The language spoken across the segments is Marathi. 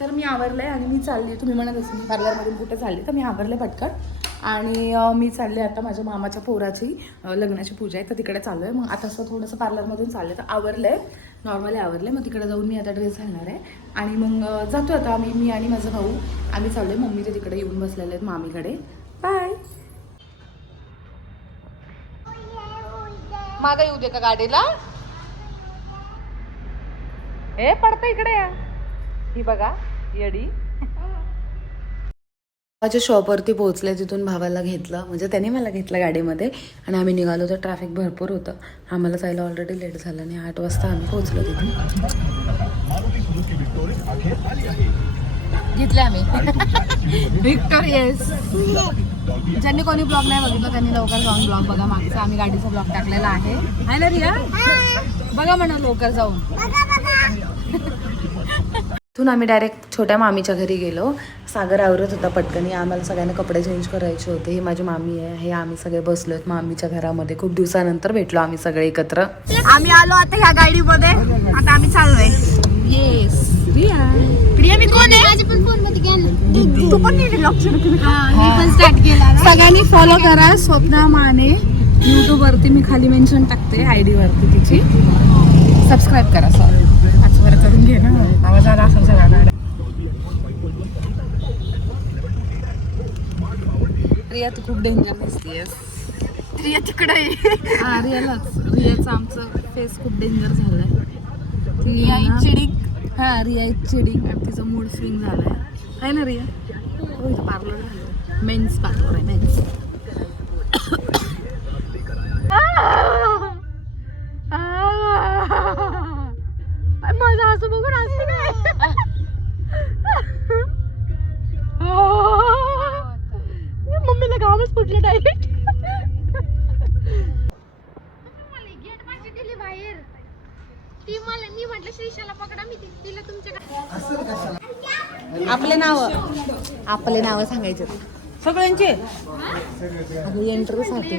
तर मी आवरले आणि मी चालली. तुम्ही म्हणत असेल मी पार्लरमधून कुठे चालली, तर मी आवरले पटकन आणि मी चालले आता माझ्या मामाच्या पोराची लग्नाची पूजा आहे, तर तिकडे चालू आहे. मग आता असं थोडंसं पार्लरमधून चाललं, तर आवरलं नॉर्मली आवरलं. मग तिकडे जाऊन मी आता ड्रेस घालणार आहे आणि मग जातो आता मी आणि माझा भाऊ आम्ही चाललो आहे. मम्मी ते तिकडे येऊन बसलेले आहेत मामीकडे. बाय. मागं येऊ दे का गाडीला? हे पडतं इकडे या. ही बघा येडी. माझ्या शॉपवरती पोहोचले, तिथून भावाला घेतलं, म्हणजे त्याने मला घेतलं गाडीमध्ये आणि आम्ही निघालो. तर ट्रॅफिक भरपूर होतं, आम्हाला जायला ऑलरेडी लेट झालं आणि 8 वाजता आम्ही पोहोचलो तिथे. घेतले आम्ही व्हिक्टोरियस. ज्यांनी कोणी ब्लॉग नाही बघितलं त्यांनी लवकर जाऊन ब्लॉग बघा. मागचा आम्ही गाडीचा ब्लॉग टाकलेला आहे ना रिया? बघा म्हणा लवकर जाऊन. तिथून आम्ही डायरेक्ट छोट्या मामीच्या घरी गेलो. सागर आवरत होता पटकन. आम्हाला सगळ्यांना कपडे चेंज करायचे होते. ही माझी मामी आहे, हे आम्ही सगळे बसलो आहेत मामीच्या घरामध्ये. खूप दिवसानंतर भेटलो आम्ही सगळे एकत्र. आम्ही आलो आता ह्या गाडीमध्ये, आता आम्ही चाललोय. येस प्रिया. प्रिया मी कोण आहे? माझ्या पण फोन मध्ये घ्या ना. तू पण नीट लक्ष मी पण स्टार्ट केला. सगळ्यांनी फॉलो करा स्वप्ना माने YouTube वरती. मी खाली मेन्शन टाकते आयडी वरती तिची. सबस्क्राईब करा. सॉरी आज बरं करून घे ना, आवाज आला असेल सगळ्या गाड्या. रिया तू खूप डेंजर दिसतेस. रिया तिकडे आहे. हा रियालाच. रियाचं आमचं फेस खूप डेंजर झालंय. रिया चिडिंग. हा रिया चिडिंग आणि तिचं मूड स्विंग झालाय आहे ना रिया? हो इथं पार्लर झालं, मेन्स पार्लर आहे मेन्स. माझं असं बघून असते काय? मम्मीला गावच फुटलं डायरेक्ट. मी म्हटलं श्रीशाला पकडा, मी तिला तुमच्या आपले नाव सांगायचे सगळ्यांचे. एंट्रीसाठी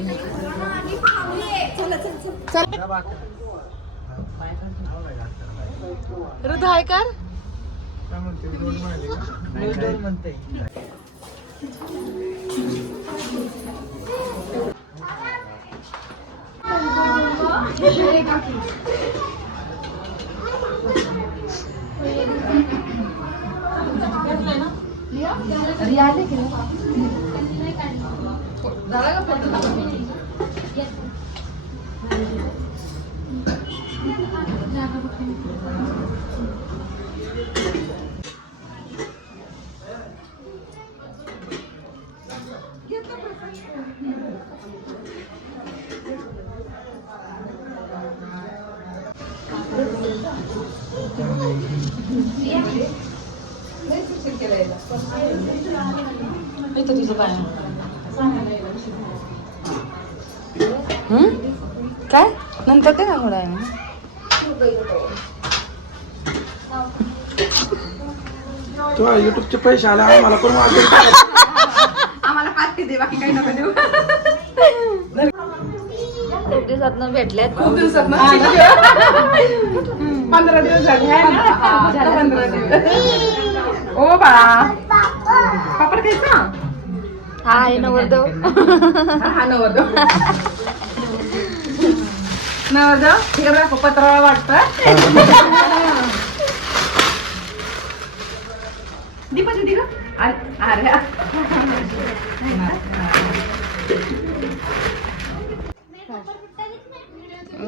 हृदयकर काय नंतर ते ना थोडा आहे. तो युट्यूबचे पैसे आले आम्हाला पण आम्हाला पार्टी दे, बाकी काही नका देऊ. खूप दिवसात भेटल्यात. खूप दिवसात 15 दिवस झाले. 15 दिवस. ओ बाळा पापड खायचा. हा आहे नवरदेव. हा नवरदेव. नवरदेव तिकडे पत्राला वाटतं. दीपा दीदी का? अरे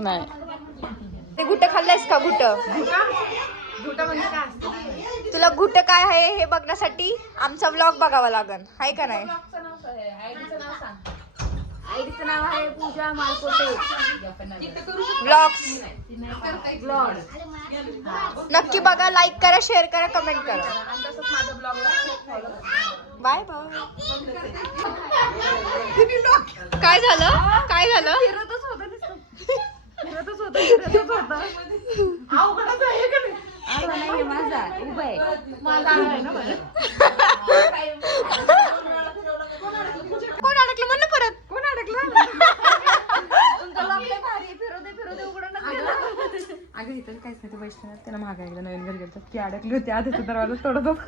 नाही. ते घुट खाल्लंयस का? घुट म्हणजे काय असतं? तुला घुट काय आहे हे बघण्यासाठी आमचा व्लॉग बघावा लागेल, हाय का नाही? आयडीचं नाव आहे पूजा मालकोटे व्लॉग्स. नक्की बघा, लाईक करा, शेअर करा, कमेंट करा. Bye bye. काय झालं? काय झालं? माझा उभा आहे. कोण अडकलं म्हण परत? कोण अडकलं? अगं इथं काहीच नाही, ते वैष्णव त्यांना महागायला नवीन घर गेलं ती अडकली होती आधी दरवाजा तोडत होत.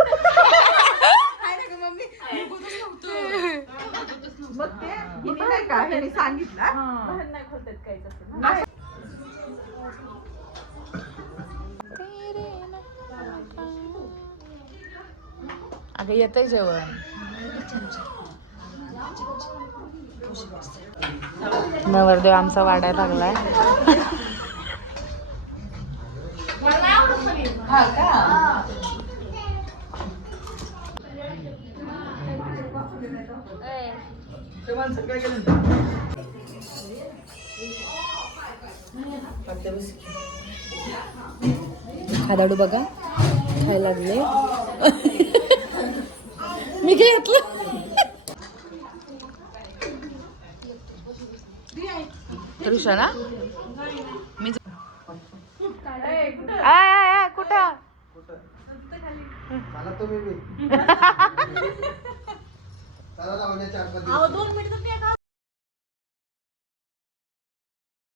अगं येतंय जेवण. नवरदेव आमचा वाढायला लागलाय. खादाडू बघा खायला लागले. मी घेतलं. त्रिशा मी कुठं मला तुम्ही 2 मिनिटं